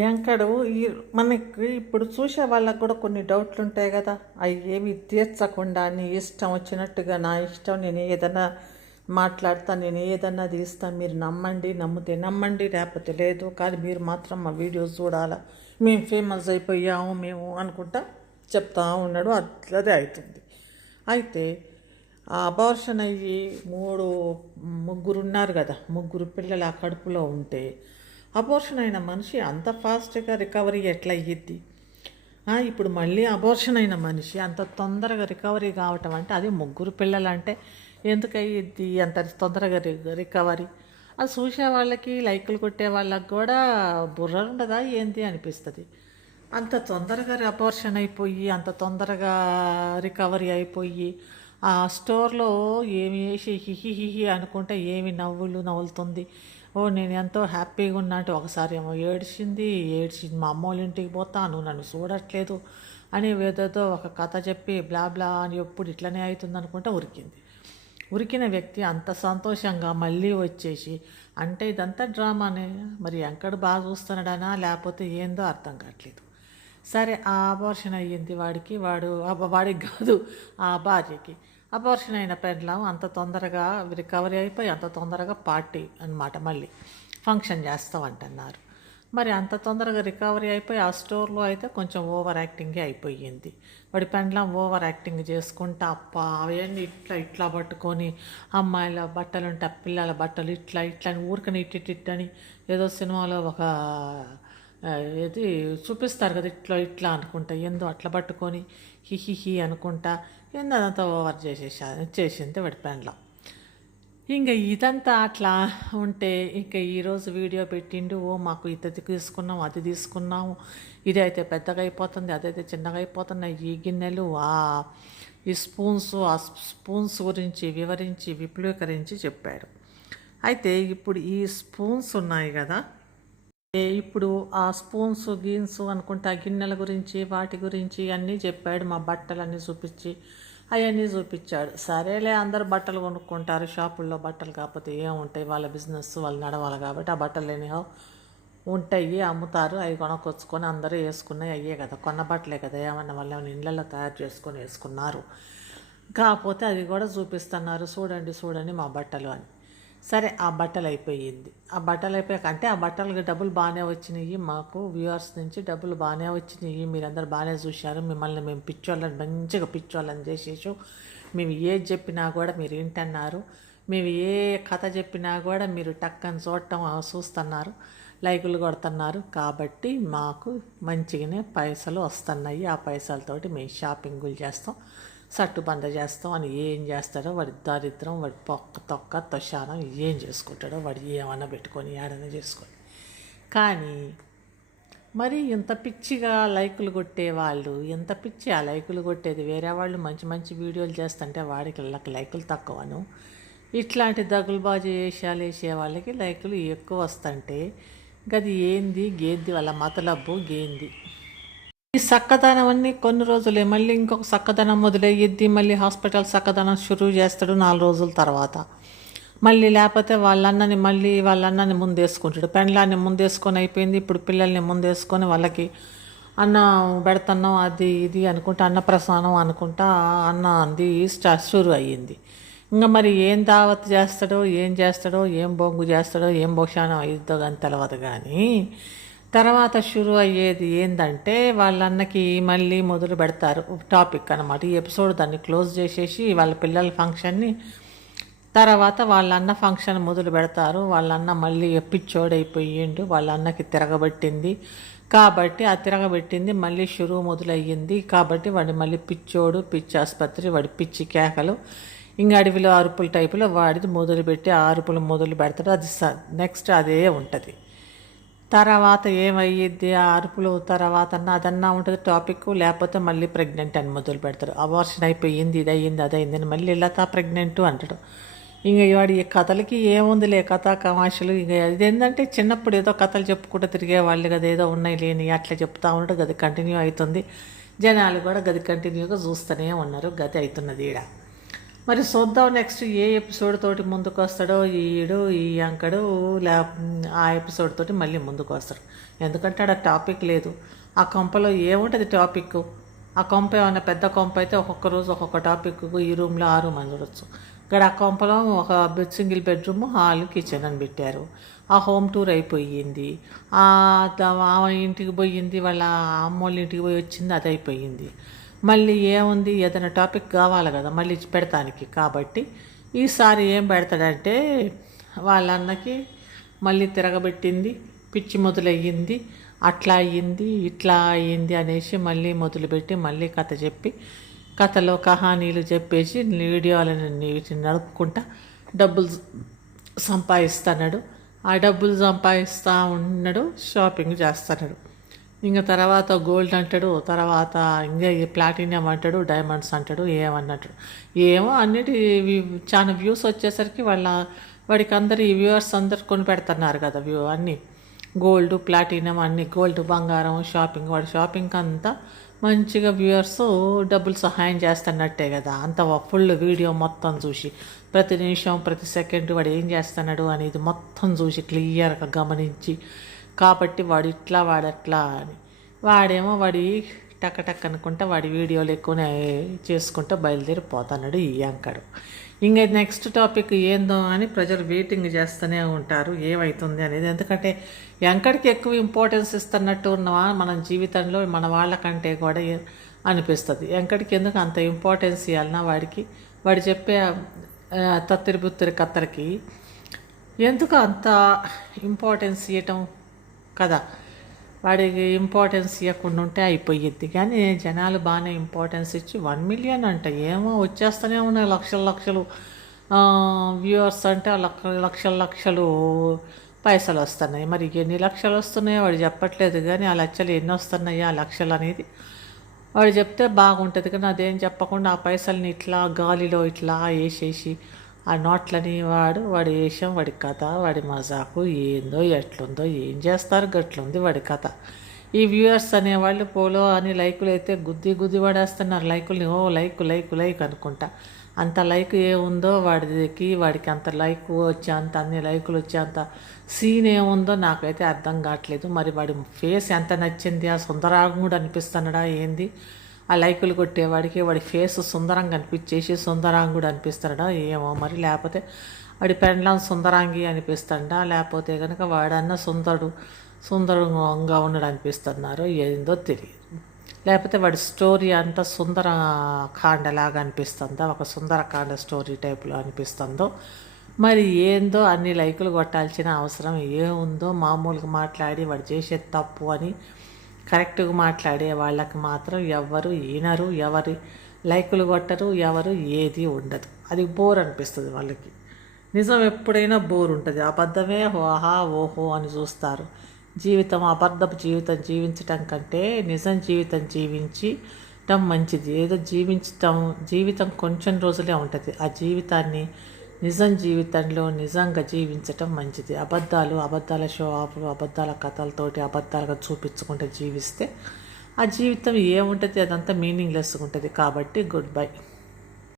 యాంకడు ఈ మనకి ఇప్పుడు చూసే వాళ్ళకు కూడా కొన్ని డౌట్లు ఉంటాయి కదా. అవి ఏమి తీర్చకుండా నీ ఇష్టం వచ్చినట్టుగా నా ఇష్టం, నేను ఏదైనా మాట్లాడతా, నేను ఏదన్నా తీస్తాను, మీరు నమ్మండి, నమ్మితే నమ్మండి, లేకపోతే లేదు, కానీ మీరు మాత్రం మా వీడియోస్ చూడాలా, మేము ఫేమస్ అయిపోయాము మేము అనుకుంటా చెప్తా ఉన్నాడు. అదే అవుతుంది. అయితే ఆ అబార్షన్ అయ్యి ముగ్గురు ఉన్నారు కదా, ముగ్గురు పిల్లలు ఆ కడుపులో ఉంటే అబార్షన్ అయిన మనిషి అంత ఫాస్ట్గా రికవరీ ఎట్లా అయ్యిద్ది? ఇప్పుడు మళ్ళీ అబార్షన్ అయిన మనిషి అంత తొందరగా రికవరీ కావటం అంటే, అది ముగ్గురు పిల్లలు అంటే ఎందుకు అయ్యిద్ది అంత తొందరగా రికవరీ? అది చూసే వాళ్ళకి, లైకులు కొట్టే వాళ్ళకి కూడా బుర్ర ఉండదా ఏంటి అనిపిస్తుంది. అంత తొందరగా అబార్షన్ అయిపోయి, అంత తొందరగా రికవరీ అయిపోయి, ఆ స్టోర్లో ఏమి వేసి హిహి అనుకుంటే ఏమి నవ్వులుతుంది. నేను ఎంతో హ్యాపీగా ఉన్నట్టు ఒకసారి ఏమో ఏడ్చింది, మా అమ్మ వాళ్ళ ఇంటికి పోతాను, నన్ను చూడట్లేదు అని ఏదేదో ఒక కథ చెప్పి బ్లా బ్లా అని ఎప్పుడు ఇట్లనే అవుతుంది అనుకుంటే ఉరికిన వ్యక్తి అంత సంతోషంగా మళ్ళీ వచ్చేసి, అంటే ఇదంతా డ్రామానే. మరి ఎక్కడ బాగా చూస్తున్నాడనా లేకపోతే ఏందో అర్థం కావట్లేదు. సరే, ఆ అబార్షన్ అయ్యింది వాడికి కాదు, ఆ భార్యకి. అబార్షన్ అయిన పెండ్లం అంత తొందరగా రికవరీ అయిపోయి అంత తొందరగా పార్టీ అనమాట, మళ్ళీ ఫంక్షన్ చేస్తామంటున్నారు. మరి అంత తొందరగా రికవరీ అయిపోయి ఆ స్టోర్లో అయితే కొంచెం ఓవర్ యాక్టింగే అయిపోయింది. వాడి పెండ్లం ఓవర్ యాక్టింగ్ చేసుకుంటా అవన్నీ ఇట్లా పట్టుకొని, అమ్మాయిల బట్టలు ఉంటే పిల్లల బట్టలు ఇట్లా ఊరికని ఇట్లని ఏదో సినిమాలో ఒక ఇది చూపిస్తారు కదా, ఇట్లా అనుకుంటా ఏందో అట్లా పట్టుకొని హిహిహి అనుకుంటా ఏందో అదంతా ఓవర్ చేసింది వాడి పెండ్లం. ఇంకా ఇదంతా అట్లా ఉంటే ఇంకా ఈరోజు వీడియో పెట్టిండు, మాకు ఇది తీసుకున్నాం, అది తీసుకున్నాము, ఇదైతే పెద్దగా అయిపోతుంది, అదైతే చిన్నగా అయిపోతున్నాయి, ఈ గిన్నెలు, ఈ స్పూన్స్ గురించి వివరించి విపులీకరించి చెప్పాడు. అయితే ఇప్పుడు ఈ స్పూన్స్ ఉన్నాయి కదా, ఇప్పుడు ఆ స్పూన్స్ గీన్స్ అనుకుంటే ఆ గిన్నెల గురించి వాటి గురించి అన్నీ చెప్పాడు. మా బట్టలన్నీ చూపించి అవన్నీ చూపించాడు. సరేలే, అందరు బట్టలు కొనుక్కుంటారు షాపుల్లో, బట్టలు కాకపోతే ఏముంటాయి, వాళ్ళ బిజినెస్ వాళ్ళు నడవాలి కాబట్టి ఆ బట్టలు ఎనీహో ఉంటాయి, అమ్ముతారు, అవి కొనుక్కొచ్చుకొని అందరూ వేసుకున్నాయి అయ్యే కదా, కొన్న బట్టలే కదా, ఏమన్నా వాళ్ళు ఏమైనా ఇళ్ళల్లో తయారు చేసుకొని వేసుకున్నారు. కాకపోతే అది కూడా చూపిస్తున్నారు, చూడండి మా బట్టలు అని. సరే, ఆ బట్టలు అయిపోయింది. ఆ బట్టలు అయిపోయాక అంటే ఆ బట్టలకి డబ్బులు బాగానే వచ్చినాయి, మాకు వ్యూవర్స్ నుంచి డబ్బులు బాగానే వచ్చినాయి, మీరందరూ బాగానే చూశారు, మిమ్మల్ని మేము మంచిగా పిచ్చోళ్ళని చేసేసాం, మేము ఏది చెప్పినా కూడా మీరు వింటున్నారు, మేము ఏ కథ చెప్పినా కూడా మీరు టక్కని చూస్తున్నారు, లైకులు కొడుతున్నారు, కాబట్టి మాకు మంచిగానే పైసలు వస్తున్నాయి, ఆ పైసలతోటి మేము షాపింగులు చేస్తాం, సట్టుబంద చేస్తాం అని ఏం చేస్తాడో వాడి దారిద్రం, వాడి తొక్క తొషానం ఏం చేసుకుంటాడో, వాడు ఏమన్నా పెట్టుకొని ఏడన్నా చేసుకొని. కానీ మరి ఇంత పిచ్చిగా లైకులు కొట్టేవాళ్ళు, ఎంత పిచ్చి ఆ లైకులు కొట్టేది, వేరే వాళ్ళు మంచి మంచి వీడియోలు చేస్తుంటే వాడికి లైకులు తక్కువను, ఇట్లాంటి దగులుబాజు వేసే వాళ్ళకి లైకులు ఎక్కువ వస్తుంటే గది ఏంది గేంది వాళ్ళ మతలబ్బు గేంది. ఈ చక్కదనం అన్నీ కొన్ని రోజులే, మళ్ళీ ఇంకొక చక్కదనం మొదలయ్యిద్ది, మళ్ళీ హాస్పిటల్ చక్కదనం షురూ చేస్తాడు 4 రోజుల తర్వాత. మళ్ళీ లేకపోతే వాళ్ళన్నని ముందేసుకుంటాడు, పెండ్లాన్ని ముందేసుకొని అయిపోయింది, ఇప్పుడు పిల్లల్ని ముందేసుకొని వాళ్ళకి అన్నం పెడుతున్నాం, అది ఇది అనుకుంటా అన్నప్రసానం అనుకుంటా అంది షురూ అయ్యింది. ఇంకా మరి ఏం దావత్ చేస్తాడో, ఏం బొంగు చేస్తాడో, ఏం భోషానం అయిద్దో కానీ తెలియదు. కానీ తర్వాత షురూ అయ్యేది ఏంటంటే వాళ్ళన్నకి మళ్ళీ మొదలు పెడతారు టాపిక్ అనమాట. ఈ ఎపిసోడ్ దాన్ని క్లోజ్ చేసేసి వాళ్ళ పిల్లల ఫంక్షన్ని తర్వాత వాళ్ళన్న ఫంక్షన్ మొదలు పెడతారు. వాళ్ళన్న మళ్ళీ పిచ్చోడైపోయిండు, వాళ్ళ అన్నకి తిరగబెట్టింది కాబట్టి ఆ తిరగబెట్టింది మళ్ళీ షురూ మొదలయ్యింది కాబట్టి వాడి మళ్ళీ పిచ్చి ఆసుపత్రి, వాడి పిచ్చి కేకలు, ఇంకా అడవిలో అరుపుల టైపులో వాడిది మొదలుపెట్టి ఆ అరుపులు మొదలు పెడతాడు. అది నెక్స్ట్ అదే ఉంటుంది. తర్వాత ఏమయ్యిద్ది ఆ అరుపులు తర్వాత అదన్నా ఉంటుంది టాపిక్, లేకపోతే మళ్ళీ ప్రెగ్నెంట్ అని మొదలు పెడతారు. అబార్షన్ అయిపోయింది, ఇది అయ్యింది, అది అయిందని మళ్ళీ ఇలా ప్రెగ్నెంట్ అంటాడు. ఇంకా వాడి ఈ కథలకి ఏముందిలే, కథా కమాషలు. ఇక ఇదేంటంటే చిన్నప్పుడు ఏదో కథలు చెప్పుకుంటూ తిరిగేవాళ్ళు కదా, ఏదో ఉన్నాయి లేని అట్లా చెప్తా ఉంటే గది కంటిన్యూ అవుతుంది, జనాలు కూడా గది కంటిన్యూగా చూస్తూనే ఉన్నారు, గది అవుతున్నది ఈడ. మరి చూద్దాం నెక్స్ట్ ఏ ఎపిసోడ్ తోటి ముందుకు వస్తాడో ఈడు ఈ అంకడు ఆ ఎపిసోడ్ తోటి మళ్ళీ ముందుకు వస్తాడు. ఎందుకంటే ఆడ టాపిక్ లేదు. ఆ కొంపలో ఏముంటుంది టాపిక్? ఆ కొంప ఏమైనా పెద్ద కొంప అయితే ఒక్కొక్క రోజు ఒక్కొక్క టాపిక్, ఈ రూమ్లో 6 మంది చూడొచ్చు. ఇక్కడ ఆ కొంపలో ఒక సింగిల్ బెడ్రూమ్, హాల్, కిచెన్ అని పెట్టారు. ఆ హోమ్ టూర్ అయిపోయింది. ఆమె ఇంటికి పోయింది, వాళ్ళ అమ్మోళ్ళ ఇంటికి పోయి వచ్చింది, అది అయిపోయింది. మళ్ళీ ఏముంది, ఏదైనా టాపిక్ కావాలి కదా మళ్ళీ పెడతానికి. కాబట్టి ఈసారి ఏం పెడతాడంటే వాళ్ళ అన్నకి మళ్ళీ తిరగబెట్టింది, పిచ్చి మొదలయ్యింది, అట్లా అయ్యింది ఇట్లా అయ్యింది అనేసి మళ్ళీ మొదలుపెట్టి మళ్ళీ కథ చెప్పి కథలో కహానీలు చెప్పేసి వీడియోలను నడుపుకుంటా డబ్బులు సంపాదిస్తున్నాడు. ఆ డబ్బులు సంపాదిస్తూ ఉన్నాడు, షాపింగ్ చేస్తున్నాడు. ఇంకా తర్వాత గోల్డ్ అంటాడు, తర్వాత ఇంకా ప్లాటినియం అంటాడు, డైమండ్స్ అంటాడు, ఏమన్నట్టు ఏమో అన్నిటి చాలా వ్యూస్ వచ్చేసరికి వాడికి అందరు ఈ వ్యూవర్స్ అందరు కొని పెడుతున్నారు కదా అన్నీ గోల్డ్ ప్లాటినం అన్నీ గోల్డ్ బంగారం షాపింగ్. వాడి షాపింగ్ అంతా మంచిగా వ్యూవర్స్ డబ్బులు సహాయం చేస్తున్నట్టే కదా. అంత ఫుల్ వీడియో మొత్తం చూసి ప్రతి నిమిషం ప్రతి సెకండ్ వాడు ఏం చేస్తున్నాడు అనేది మొత్తం చూసి క్లియర్గా గమనించి, కాబట్టి వాడు ఇట్లా వాడట్లా అని వాడేమో వాడి టక్ అనుకుంటా వాడి వీడియోలు ఎక్కువనే చేసుకుంటూ బయలుదేరిపోతున్నాడు ఈ యాంకడు. ఇంకా నెక్స్ట్ టాపిక్ ఏందో అని ప్రజలు వెయిటింగ్ చేస్తూనే ఉంటారు ఏమవుతుంది అనేది. ఎందుకంటే యాంకర్కి ఎక్కువ ఇంపార్టెన్స్ ఇస్తున్నట్టు ఉన్నవా మన జీవితంలో మన వాళ్ళకంటే కూడా అనిపిస్తుంది. యాంకర్కి ఎందుకు అంత ఇంపార్టెన్స్ ఇవ్వాలన్నా వాడు చెప్పే తత్తిరి బుత్తిరి కత్తరికి ఎందుకు అంత ఇంపార్టెన్స్ ఇవ్వటం కదా. వాడికి ఇంపార్టెన్స్ ఇవ్వకుండా ఉంటే అయిపోయిద్ది. కానీ జనాలు బాగానే ఇంపార్టెన్స్ ఇచ్చి 1 మిలియన్ అంట ఏమో వచ్చేస్తూనే ఉన్నాయి, లక్షలు వ్యూవర్స్ అంటే లక్షలు పైసలు వస్తున్నాయి. మరి ఎన్ని లక్షలు వస్తున్నాయో వాడు చెప్పట్లేదు. కానీ ఆ లక్షలు ఎన్ని వస్తున్నాయో ఆ లక్షలు అనేది వాడు చెప్తే బాగుంటుంది. కానీ అదేం చెప్పకుండా ఆ పైసల్ని ఇట్లా గాలిలో ఇట్లా వేసేసి ఆ నోట్లని వాడి వేషం, వాడి కథ, వాడి మజాకు ఏందో ఎట్లుందో ఏం చేస్తారు గట్లుంది వాడి కథ. ఈ వ్యూవర్స్ అనేవాళ్ళు పోలో అని లైకులు అయితే గుద్ది పడేస్తున్నారు. లైకుల్ని లైక్ అనుకుంటా. అంత లైక్ ఏముందో వాడికి అంత లైక్ వచ్చేంత అన్ని లైకులు వచ్చేంత సీన్ ఏముందో నాకైతే అర్థం కావట్లేదు. మరి వాడి ఫేస్ ఎంత నచ్చింది, ఆ సుందరాంగుడు అనిపిస్తున్నాడా ఏంది? ఆ లైకులు కొట్టేవాడికి వాడి ఫేస్ సుందరంగా అనిపించేసి సుందరాంగుడు అనిపిస్తాడా ఏమో మరి. లేకపోతే వాడి పెండ్లం సుందరాంగి అనిపిస్తాడా, లేకపోతే కనుక వాడన్నా సుందరంగా ఉన్నాడు అనిపిస్తున్నారు ఏందో తెలియదు. లేకపోతే వాడి స్టోరీ అంతా సుందరకాండలాగా అనిపిస్తుందా, ఒక సుందరకాండ స్టోరీ టైప్లో అనిపిస్తుందో మరి ఏందో. అన్ని లైకులు కొట్టాల్సిన అవసరం ఏముందో. మామూలుగా మాట్లాడి వాడు చేసేది తప్పు అని కరెక్ట్గా మాట్లాడే వాళ్ళకి మాత్రం ఎవరు వినరు, ఎవరి లైకులు కొట్టరు, ఎవరు ఏది ఉండదు. అది బోర్ అనిపిస్తుంది వాళ్ళకి. నిజం ఎప్పుడైనా బోర్ ఉంటుంది. అబద్ధమే ఓహా ఓహో అని చూస్తారు. అబద్ధపు జీవితం జీవించటం కంటే నిజం జీవితం జీవించటం మంచిది. ఏదో జీవితం కొంచెం రోజులే ఉంటుంది. ఆ జీవితాన్ని నిజం జీవితంలో నిజంగా జీవించటం మంచిది. అబద్ధాల షో ఆఫ్లు, అబద్ధాల కథలతోటి అబద్ధాలుగా చూపించుకుంటూ జీవిస్తే ఆ జీవితం ఏముంటుంది, అదంతా మీనింగ్లెస్గా ఉంటుంది. కాబట్టి గుడ్ బై.